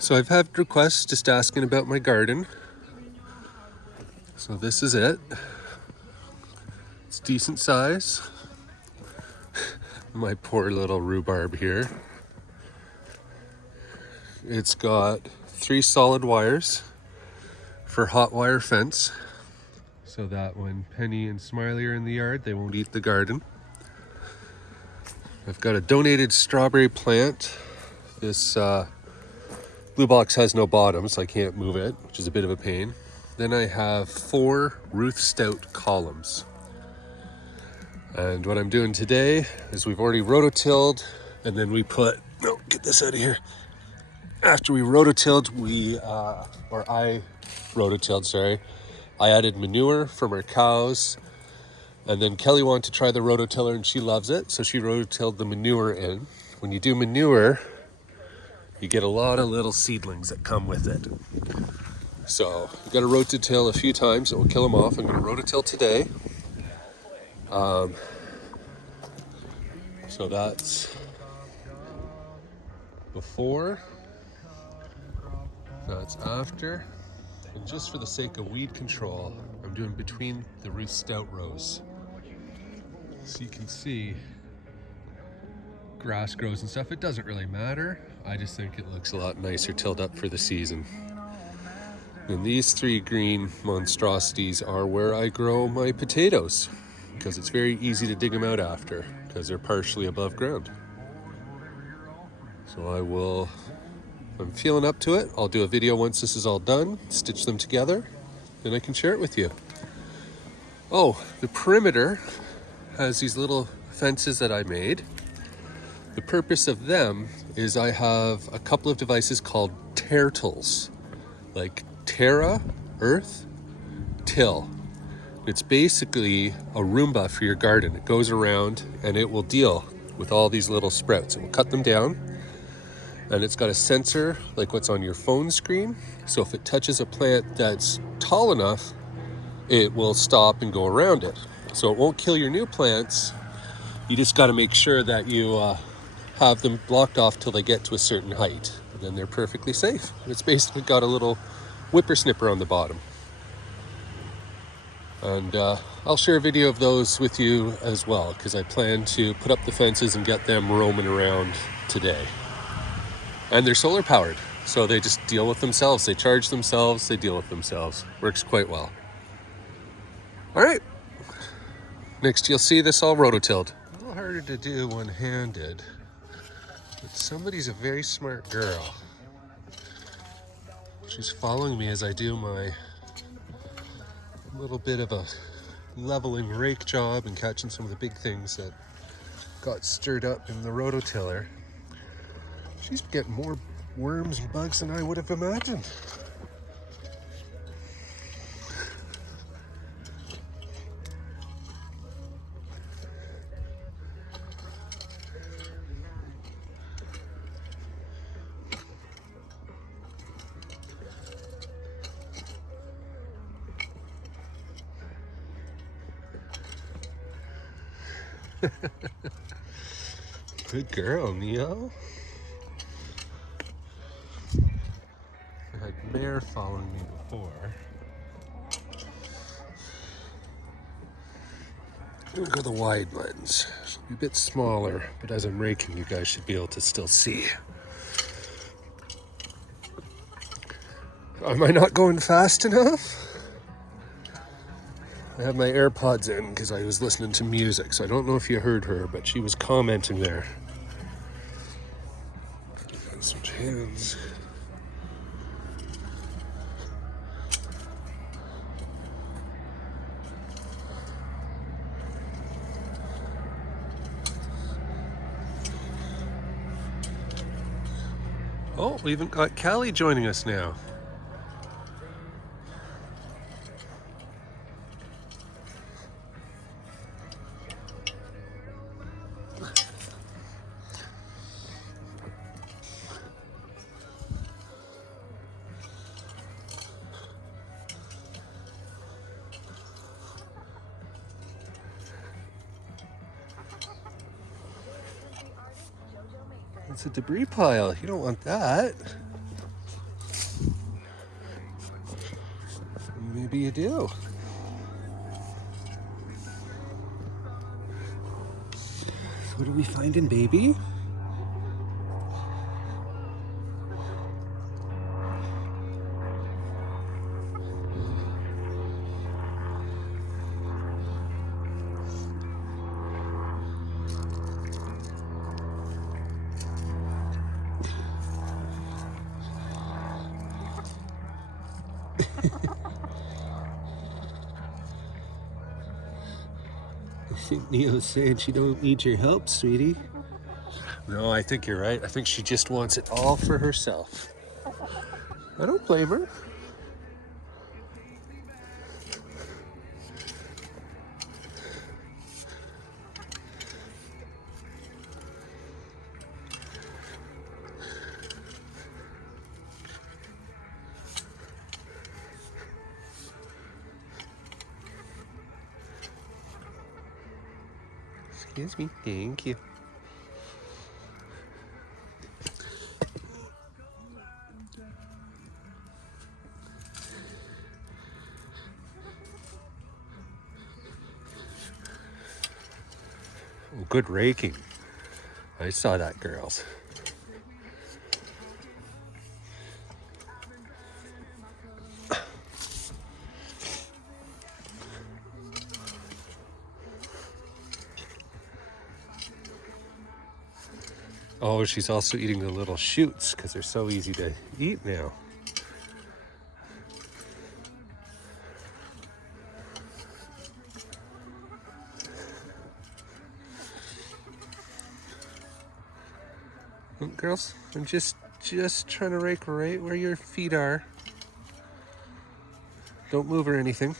So I've had requests just asking about my garden. So this is it. It's decent size. My poor little rhubarb here. It's got 3 solid wires for hot wire fence, so that when Penny and Smiley are in the yard, they won't eat the garden. I've got a donated strawberry plant. This blue box has no bottom, so I can't move it, which is a bit of a pain. Then I have 4 Ruth stout columns. And what I'm doing today is we've already rototilled, and then we put, no, get this out of here. After we rototilled, I rototilled, sorry. I added manure from our cows, and then Kelly wanted to try the rototiller and she loves it, so she rototilled the manure in. When you do manure, you get a lot of little seedlings that come with it. So you got to rototill a few times, it will kill them off. I'm going to rototill today. So that's before, that's after. And just for the sake of weed control, I'm doing between the Ruth stout rows. So you can see grass grows and stuff. It doesn't really matter. I just think it looks a lot nicer tilled up for the season. And these 3 green monstrosities are where I grow my potatoes, because it's very easy to dig them out after, because they're partially above ground. So I'm feeling up to it. I'll do a video once this is all done, stitch them together, and I can share it with you. Oh, the perimeter has these little fences that I made. The purpose of them is I have a couple of devices called turtles, like Terra, Earth, Till. It's basically a Roomba for your garden. It goes around and it will deal with all these little sprouts. It will cut them down, and it's got a sensor like what's on your phone screen. So if it touches a plant that's tall enough, it will stop and go around it. So it won't kill your new plants. You just got to make sure that you have them blocked off till they get to a certain height, and then they're perfectly safe. It's basically got a little whippersnipper on the bottom. And I'll share a video of those with you as well, because I plan to put up the fences and get them roaming around today. And they're solar powered, so they just deal with themselves. They charge themselves, they deal with themselves. Works quite well. All right, next you'll see this all rototilled. A little harder to do one-handed, but somebody's a very smart girl. She's following me as I do my little bit of a leveling rake job and catching some of the big things that got stirred up in the rototiller. She's getting more worms and bugs than I would have imagined. Good girl, Neo. I had Mare following me before. I'm gonna go the wide lens. She'll be a bit smaller, but as I'm raking, you guys should be able to still see. Am I not going fast enough? I have my AirPods in because I was listening to music, so I don't know if you heard her, but she was commenting there. Switch hands. Oh, we even got Callie joining us now. It's a debris pile. You don't want that. Maybe you do. What are we finding, baby? I think Neo's saying she don't need your help, sweetie. No, I think you're right. I think she just wants it all for herself. I don't blame her. Excuse me. Thank you. Oh, good raking. I saw that, girls. Oh, she's also eating the little shoots because they're so easy to eat now. Look, girls, I'm just trying to rake right where your feet are. Don't move or anything.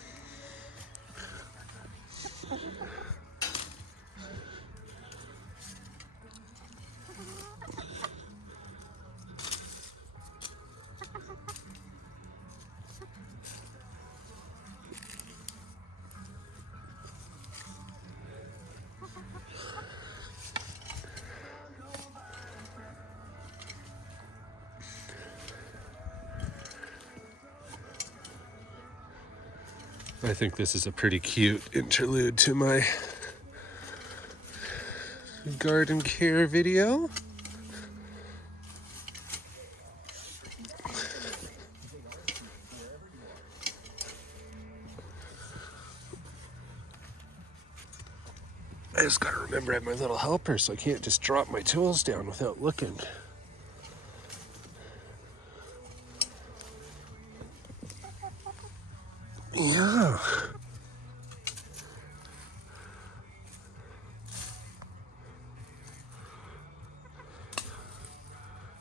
I think this is a pretty cute interlude to my garden care video. I just gotta remember I have my little helper, so I can't just drop my tools down without looking. Yeah.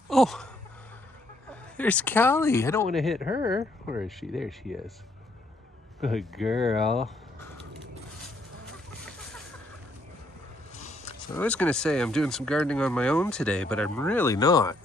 Oh, there's Callie. I don't want to hit her. Where is she? There she is. Good girl. So I was going to say I'm doing some gardening on my own today, but I'm really not.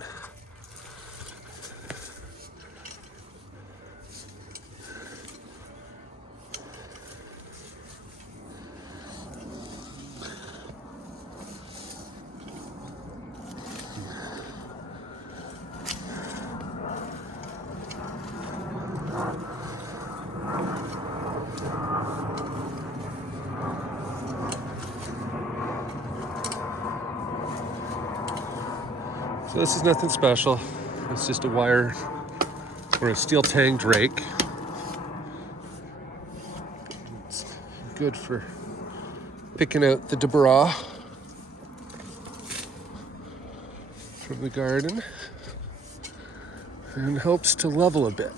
So this is nothing special. It's just a wire or a steel tanged rake. It's good for picking out the debris from the garden and helps to level a bit.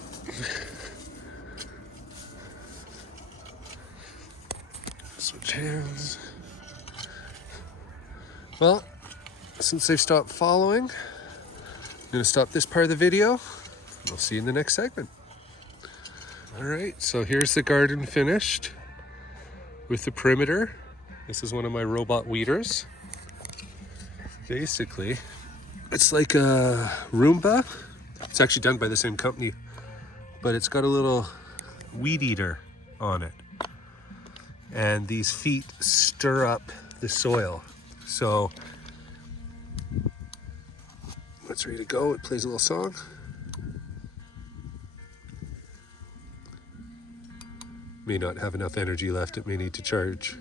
Switch hands. Well, since they've stopped following, I'm going to stop this part of the video. We'll see you in the next segment. All right, so here's the garden finished with the perimeter. This is one of my robot weeders. Basically, it's like a Roomba. It's actually done by the same company, but it's got a little weed eater on it. And these feet stir up the soil. So it's ready to go. It plays a little song. may not have enough energy left. It may need to charge.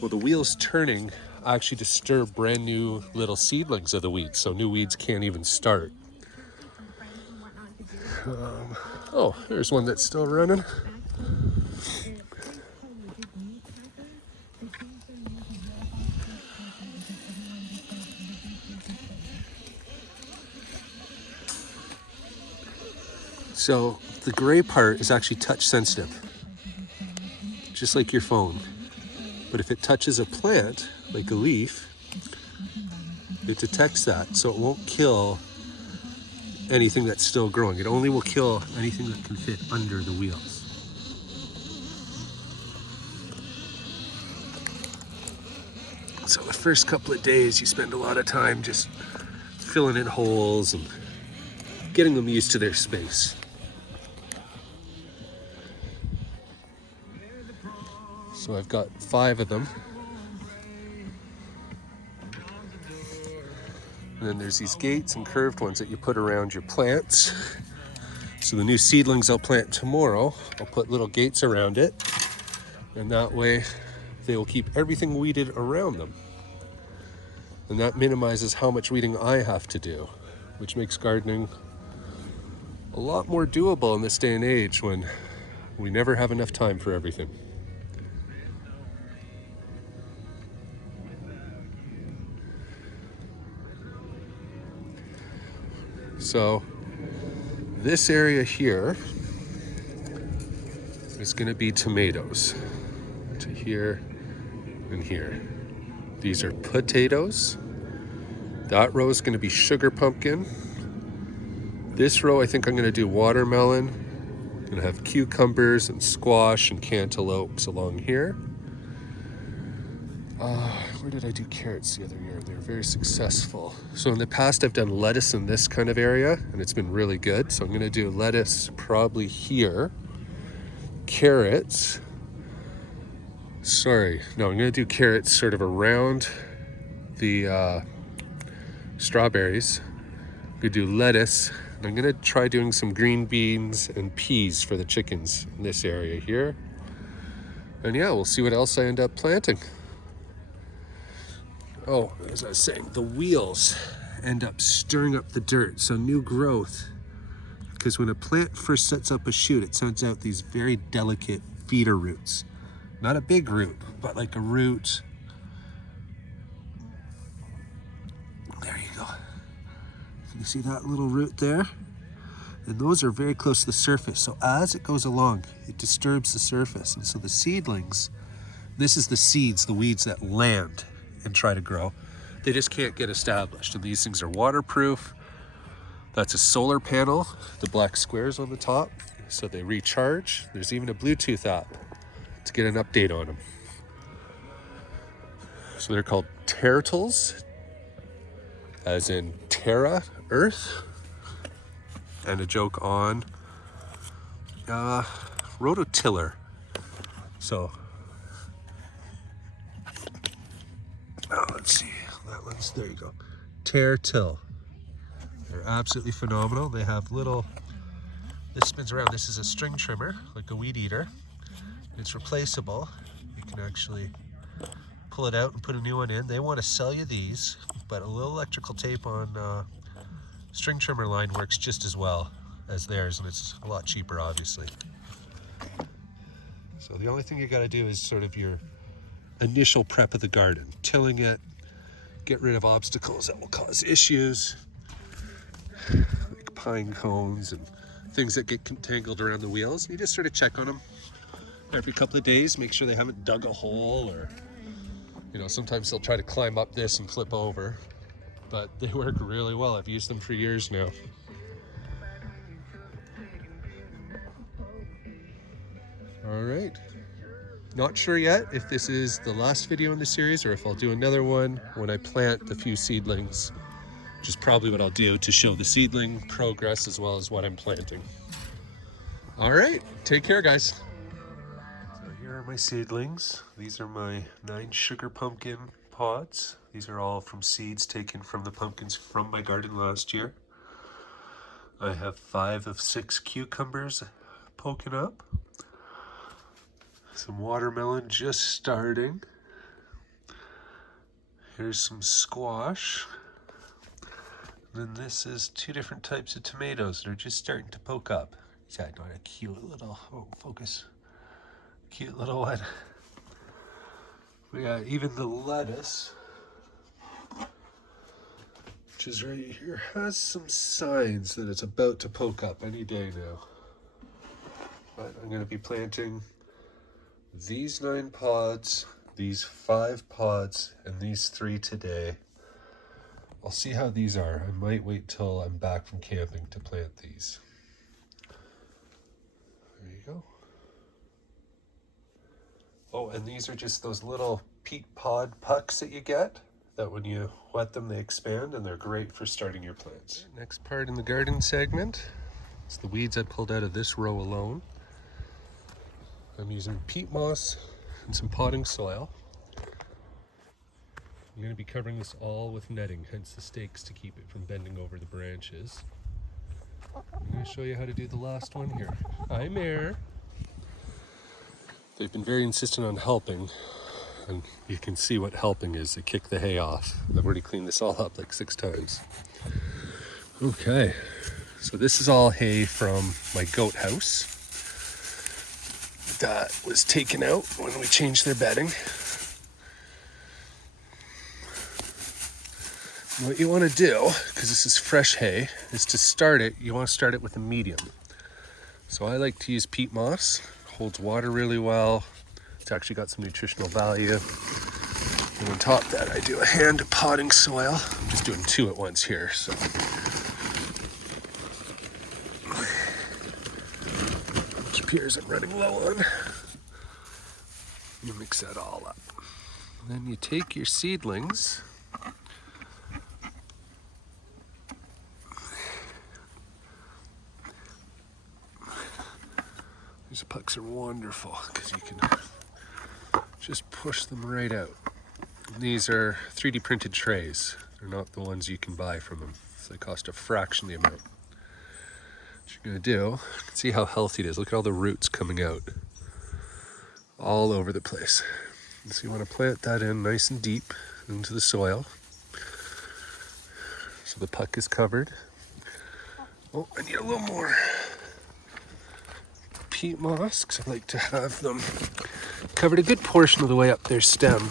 Well, the wheels turning actually disturb brand new little seedlings of the weeds, so new weeds can't even start. Oh, there's one that's still running. So the gray part is actually touch sensitive, just like your phone. But if it touches a plant, like a leaf, it detects that, so it won't kill anything that's still growing. It only will kill anything that can fit under the wheels. So the first couple of days, you spend a lot of time just filling in holes and getting them used to their space. So I've got 5 of them. And then there's these gates and curved ones that you put around your plants. So the new seedlings I'll plant tomorrow, I'll put little gates around it. And that way they will keep everything weeded around them. And that minimizes how much weeding I have to do, which makes gardening a lot more doable in this day and age when we never have enough time for everything. So this area here is going to be tomatoes, to here and here. These are potatoes. That row is going to be sugar pumpkin. This row I think I'm going to do watermelon. I'm going to have cucumbers and squash and cantaloupes along here. Where did I do carrots the other year? They were very successful. So in the past I've done lettuce in this kind of area and it's been really good. So I'm going to do lettuce probably here. Carrots. I'm going to do carrots sort of around the strawberries. I'm going to do lettuce. And I'm going to try doing some green beans and peas for the chickens in this area here. And yeah, we'll see what else I end up planting. Oh, as I was saying, the wheels end up stirring up the dirt, so new growth. Because when a plant first sets up a shoot, it sends out these very delicate feeder roots. Not a big root, but like a root. There you go. Can you see that little root there? And those are very close to the surface. So as it goes along, it disturbs the surface. And so the seedlings, this is the seeds, the weeds that land and try to grow. They just can't get established. And these things are waterproof. That's a solar panel, the black squares on the top, so they recharge. There's even a Bluetooth app to get an update on them. So they're called turtles, as in Terra, Earth, and a joke on rototiller. So let's see, that one's, there you go, Terra-till. They're absolutely phenomenal. They have little, this spins around. This is a string trimmer, like a weed eater. It's replaceable. You can actually pull it out and put a new one in. They want to sell you these, but a little electrical tape on string trimmer line works just as well as theirs, and it's a lot cheaper, obviously. So the only thing you got to do is sort of your initial prep of the garden, tilling it, get rid of obstacles that will cause issues, like pine cones and things that get tangled around the wheels. You just sort of check on them every couple of days, make sure they haven't dug a hole, or, you know, sometimes they'll try to climb up this and flip over, but they work really well. I've used them for years now. All right. Not sure yet if this is the last video in the series or if I'll do another one when I plant the few seedlings, which is probably what I'll do to show the seedling progress as well as what I'm planting. All right, take care, guys. So here are my seedlings. These are my 9 sugar pumpkin pods. These are all from seeds taken from the pumpkins from my garden last year. I have 5 of 6 cucumbers poking up. Some watermelon just starting. Here's some squash. And then this is 2 different types of tomatoes that are just starting to poke up. Is that not a cute little, oh, focus. Cute little one. We got even the lettuce, which is right here, has some signs that it's about to poke up any day now. But I'm going to be planting these 9 pods, these 5 pods, and these 3 today. I'll see how these are. I might wait till I'm back from camping to plant these. There you go. Oh, and these are just those little peat pod pucks that you get, that when you wet them they expand, and they're great for starting your plants. Next part in the garden segment is the weeds I pulled out of this row alone. I'm using peat moss and some potting soil. I'm going to be covering this all with netting, hence the stakes to keep it from bending over the branches. I'm going to show you how to do the last one here. Hi, Mare. They've been very insistent on helping, and you can see what helping is. They kick the hay off. I've already cleaned this all up like 6 times. Okay, so this is all hay from my goat house that was taken out when we changed their bedding. And what you want to do, because this is fresh hay, is to start it, you want to start it with a medium. So I like to use peat moss. Holds water really well. It's actually got some nutritional value. And on top of that, I do a hand of potting soil. I'm just doing 2 at once here, so. Which appears I'm running low on. You mix that all up. And then you take your seedlings. These pucks are wonderful because you can just push them right out. And these are 3D printed trays. They're not the ones you can buy from them. So they cost a fraction the amount. What you're going to do, you can see how healthy it is. Look at all the roots coming out all over the place. And so you want to plant that in nice and deep into the soil. So the puck is covered. Oh, I need a little more peat moss, because I like to have them covered a good portion of the way up their stem.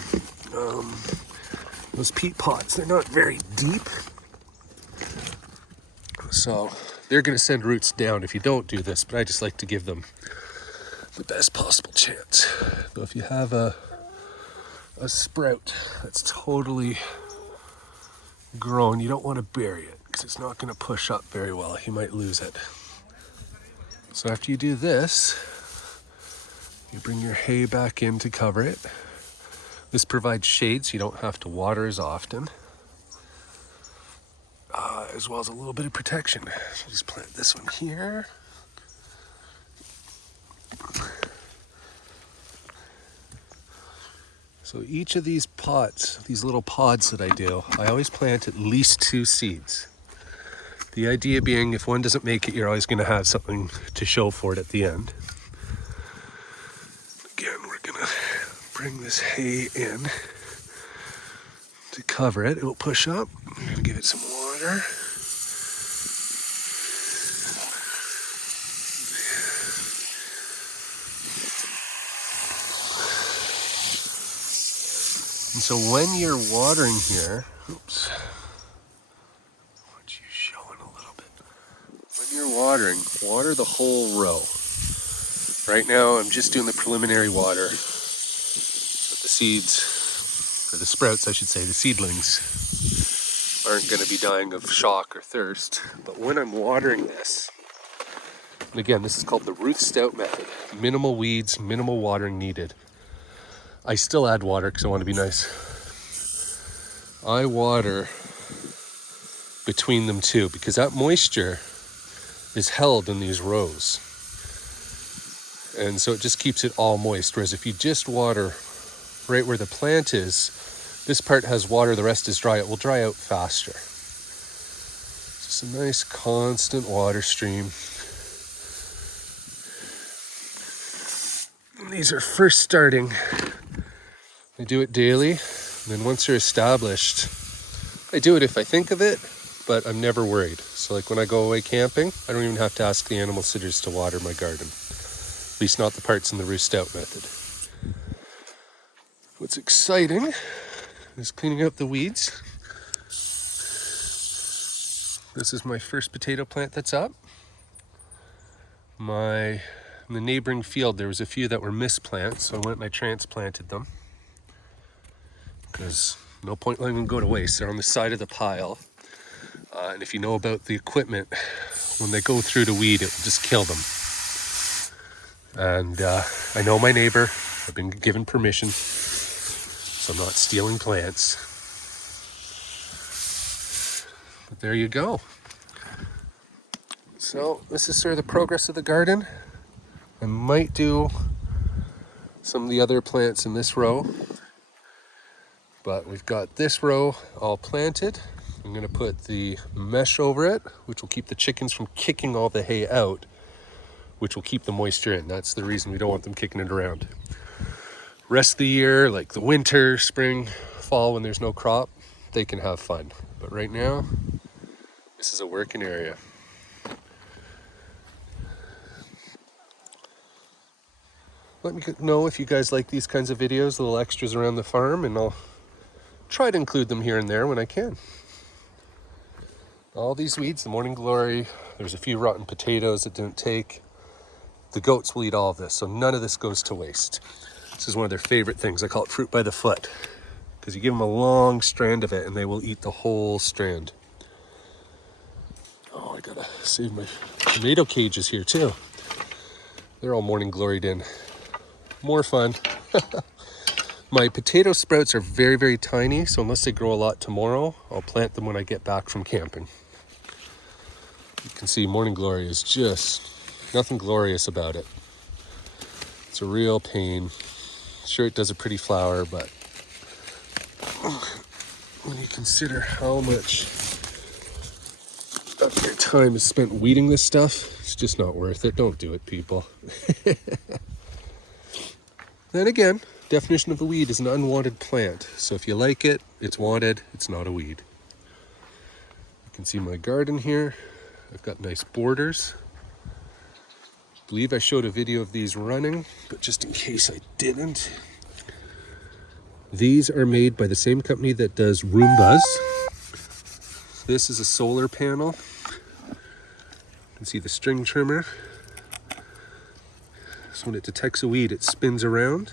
Those peat pods, they're not very deep, so they're going to send roots down if you don't do this, but I just like to give them the best possible chance. So if you have a sprout that's totally grown, you don't want to bury it because it's not going to push up very well. You might lose it. So after you do this, you bring your hay back in to cover it. This provides shade so you don't have to water as often, as well as a little bit of protection. So just plant this one here. So each of these pots, these little pods that I do, I always plant at least 2 seeds. The idea being, if one doesn't make it, you're always going to have something to show for it at the end. Again, we're going to bring this hay in to cover it. It will push up. I'm going to give it some water. And so when you're watering here, oops. When you're watering, water the whole row. Right now, I'm just doing the preliminary water. But the seeds, or the sprouts, I should say, the seedlings, aren't going to be dying of shock or thirst. But when I'm watering this, and again, this is called the Ruth Stout method. Minimal weeds, minimal watering needed. I still add water because I want to be nice. I water between them too, because that moisture is held in these rows. And so it just keeps it all moist. Whereas if you just water right where the plant is, this part has water, the rest is dry. It will dry out faster. It's a nice constant water stream. And these are first starting. I do it daily, and then once they're established, I do it if I think of it, but I'm never worried. So like when I go away camping, I don't even have to ask the animal sitters to water my garden. At least not the parts in the Ruth stout method. What's exciting is cleaning up the weeds. This is my first potato plant that's up. In the neighboring field, there was a few that were misplants, so I went and I transplanted them. Because no point letting them go to waste. They're on the side of the pile. And if you know about the equipment, when they go through the weed, it will just kill them. And I know my neighbor. I've been given permission, so I'm not stealing plants. But there you go. So this is sort of the progress of the garden. I might do some of the other plants in this row, but we've got this row all planted. I'm going to put the mesh over it, which will keep the chickens from kicking all the hay out, which will keep the moisture in. That's the reason we don't want them kicking it around. Rest of the year, like the winter, spring, fall, when there's no crop, they can have fun. But right now, this is a working area. Let me know if you guys like these kinds of videos, little extras around the farm, and I'll try to include them here and there when I can. All these weeds, the morning glory, there's a few rotten potatoes that didn't take. The goats will eat all of this, so none of this goes to waste. This is one of their favorite things. I call it fruit by the foot, because you give them a long strand of it and they will eat the whole strand. Oh, I gotta save my tomato cages here too. They're all morning gloried in. More fun. My potato sprouts are very, very tiny, so unless they grow a lot tomorrow, I'll plant them when I get back from camping. You can see morning glory is just nothing glorious about it. It's a real pain. Sure, it does a pretty flower, but when you consider how much of your time is spent weeding this stuff, it's just not worth it. Don't do it, people. Then again, definition of a weed is an unwanted plant. So if you like it, it's wanted, it's not a weed. You can see my garden here. I've got nice borders. I believe I showed a video of these running, but just in case I didn't. These are made by the same company that does Roombas. This is a solar panel. You can see the string trimmer. So when it detects a weed, it spins around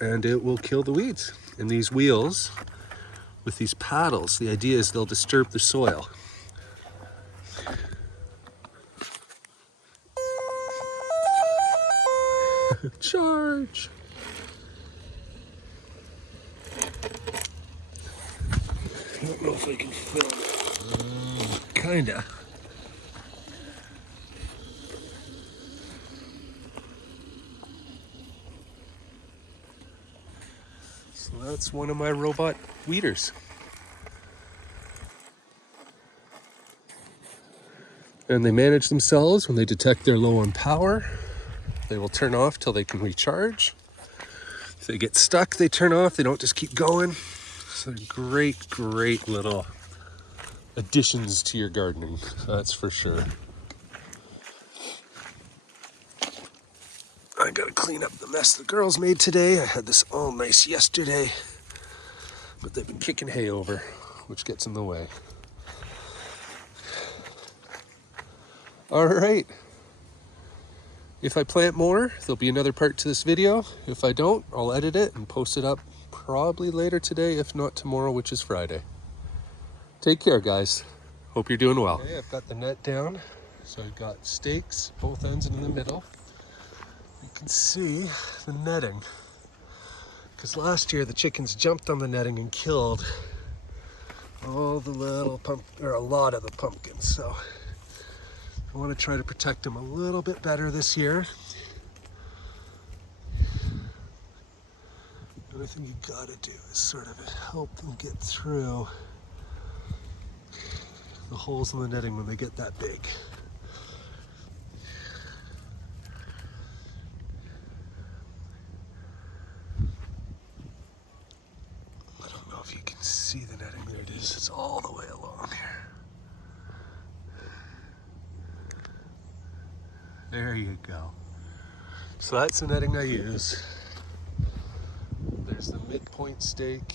and it will kill the weeds. And these wheels with these paddles, the idea is they'll disturb the soil. Charge! I don't know if I can film. Kinda. So that's one of my robot weeders. And they manage themselves. When they detect they're low on power, they will turn off till they can recharge. If they get stuck, they turn off. They don't just keep going. So great, great little additions to your gardening, that's for sure. I gotta clean up the mess the girls made today. I had this all nice yesterday, but they've been kicking hay over, which gets in the way. All right. If I plant more, there'll be another part to this video. If I don't, I'll edit it and post it up probably later today, if not tomorrow, which is Friday. Take care, guys. Hope you're doing well. Okay, I've got the net down. So I've got stakes, both ends and in the middle. You can see the netting. Because last year the chickens jumped on the netting and killed all the little a lot of the pumpkins. So I want to try to protect them a little bit better this year. The only thing you gotta do is sort of help them get through the holes in the netting when they get that big. I don't know if you can see the netting. There it is. It's all the way along here. There you go. So that's the netting I use. There's the midpoint stake.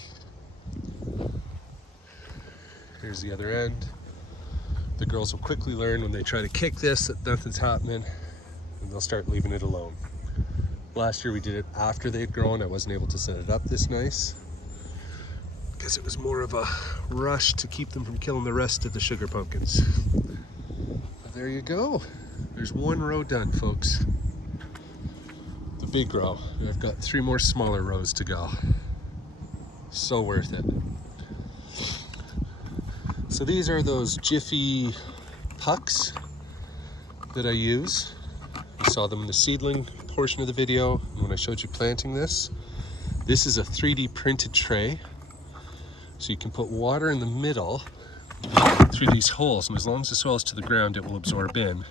Here's the other end. The girls will quickly learn when they try to kick this that nothing's happening, and they'll start leaving it alone. Last year we did it after they'd grown. I wasn't able to set it up this nice because it was more of a rush to keep them from killing the rest of the sugar pumpkins. But there you go. There's one row done, folks. The big row. And I've got 3 more smaller rows to go. So worth it. So these are those Jiffy pucks that I use. You saw them in the seedling portion of the video when I showed you planting this. This is a 3D printed tray. So you can put water in the middle through these holes, and as long as the soil is to the ground, it will absorb in.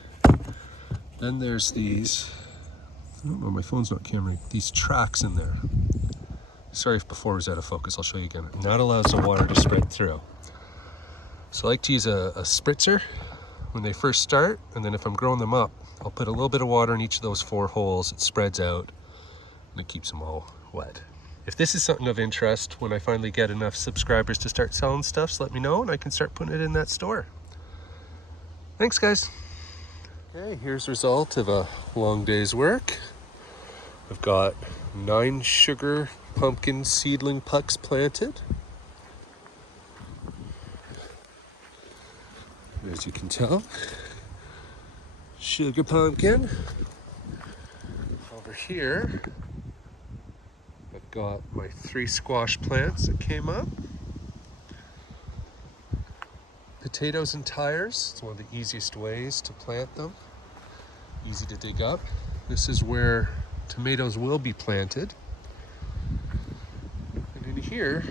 Then there's these, I don't know, my phone's not camera, these tracks in there. Sorry if before was out of focus, I'll show you again. And that allows the water to spread through. So I like to use a spritzer when they first start, and then if I'm growing them up, I'll put a little bit of water in each of those 4 holes. It spreads out and it keeps them all wet. If this is something of interest, when I finally get enough subscribers to start selling stuff, so let me know and I can start putting it in that store. Thanks, guys. Okay, here's the result of a long day's work. I've got 9 sugar pumpkin seedling pucks planted. As you can tell, sugar pumpkin. Over here, I've got my 3 squash plants that came up. Potatoes and tires. It's one of the easiest ways to plant them. Easy to dig up. This is where tomatoes will be planted. And in here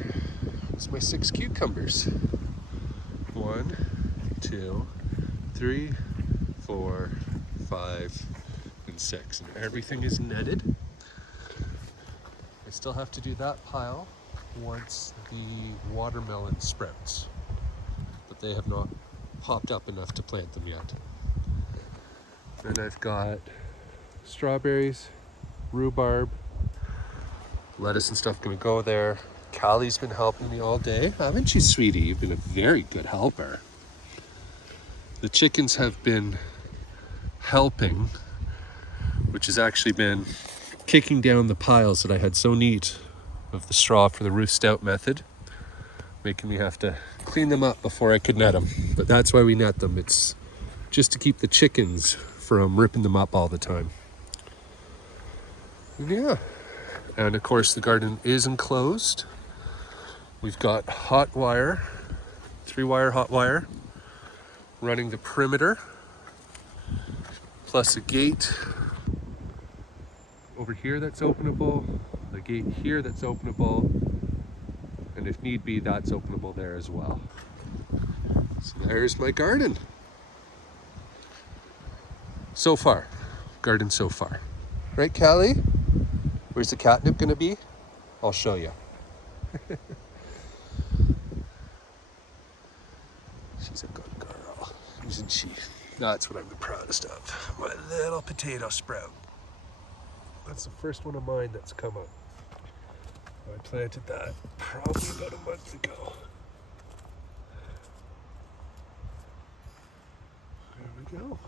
is my 6 cucumbers. 1, 2, 3, 4, 5, and 6. And everything is netted. I still have to do that pile once the watermelon sprouts, but they have not popped up enough to plant them yet. And I've got strawberries, rhubarb, lettuce and stuff gonna go there. Callie's been helping me all day. Haven't you, sweetie? You've been a very good helper. The chickens have been helping, which has actually been kicking down the piles that I had so neat of the straw for the Ruth stout method, making me have to clean them up before I could net them. But that's why we net them. It's just to keep the chickens from ripping them up all the time. Yeah. And of course the garden is enclosed. We've got hot wire, 3-wire hot wire, running the perimeter, plus a gate over here that's openable, the gate here that's openable, and if need be, that's openable there as well. So there's my garden. So far, garden so far. Right, Callie? Where's the catnip gonna be? I'll show you. She's a good girl, isn't she? That's what I'm the proudest of. My little potato sprout. That's the first one of mine that's come up. I planted that probably about a month ago. There we go.